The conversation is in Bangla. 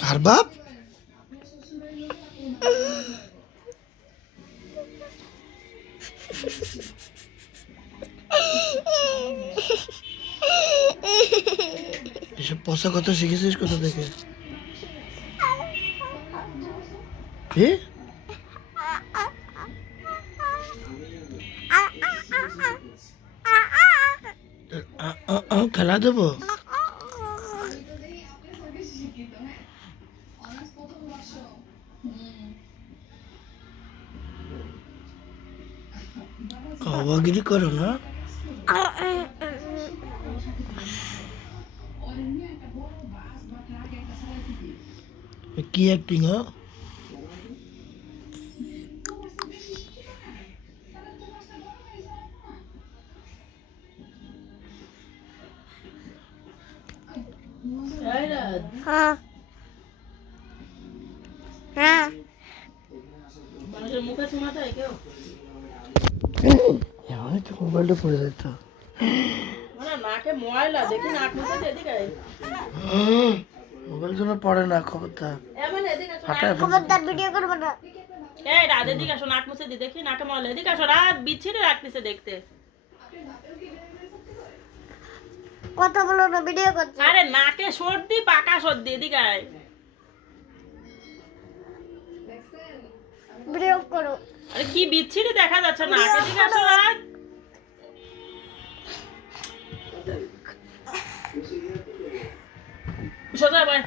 কার বাপ? এসব পচা কথা শিখেছিস কোথা থেকে? এ? খেলা দেবো? কাওয়াগিরি করো না। কি অ্যাক্টিং? হ্যাঁ হ্যাঁ মোবাইলটা পড়ে যেত। মোবাইল জন্য পড়ে না, খবরদার। খবরদার ভিডিও করবে না। কথা বলো না, ভিডিও করছি। আরে নাকে সর্দি, পাকা সর্দি, এদিকে আয়। ভিডিও করো। আরে কি বিচ্ছিরি দেখা যাচ্ছে নাক, এদিকে আসো রাত। সোজা বয়।